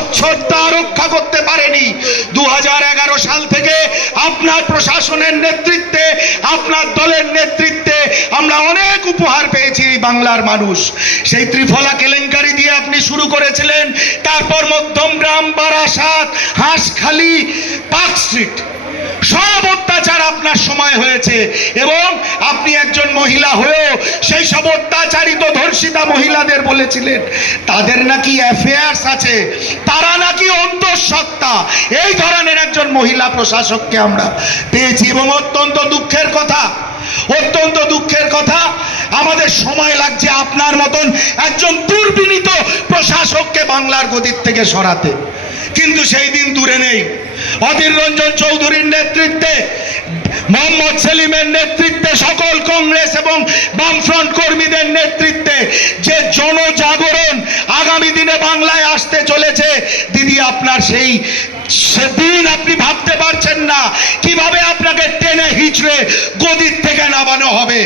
স্বচ্ছতা রক্ষা করতে পারেনি। দু সাল থেকে আপনার প্রশাসনের নেতৃত্বে, আপনার দলের নেতৃত্বে আমরা অনেক উপহার পেয়েছি বাংলার মানুষ। সেই ত্রিফলা কেলেঙ্কারি দিয়ে আপনি শুরু করেছিলেন, তারপর মধ্যম মধ্যমগ্রাম বারাসাত, হাঁসখালি, পার্ক স্ট্রিট। আপনার সময় হয়েছে এবং আপনি একজন মহিলা হয়েও সেই সব অত্যাচারিত ধর্ষিতা মহিলাদের বলেছিলেন। তাদের নাকি অ্যাফেয়ার্স আছে, তারা নাকি অন্তঃসত্ত্বা। এই ধরনের একজন মহিলা প্রশাসককে আমরা পেয়েছি এবং অত্যন্ত দুঃখের কথা, অত্যন্ত দুঃখের কথা। আমাদের সময় লাগছে আপনার মতন একজন দুর্বিনীত প্রশাসককে বাংলার গদির থেকে সরাতে। কিন্তু সেই দিন দূরে নেই। অধীর রঞ্জন চৌধুরীর মোহাম্মদ সেলিমের নেতৃত্বে সকল কংগ্রেস এবং বামফ্রন্ট কর্মীদের নেতৃত্বে যে জনজাগরণ আগামী দিনে বাংলায় আসতে চলেছে, দিদি আপনার সেই সেদিন আপনি ভাবতে পারছেন না কীভাবে আপনাকে টেনে হিচড়ে গদির থেকে নামানো হবে।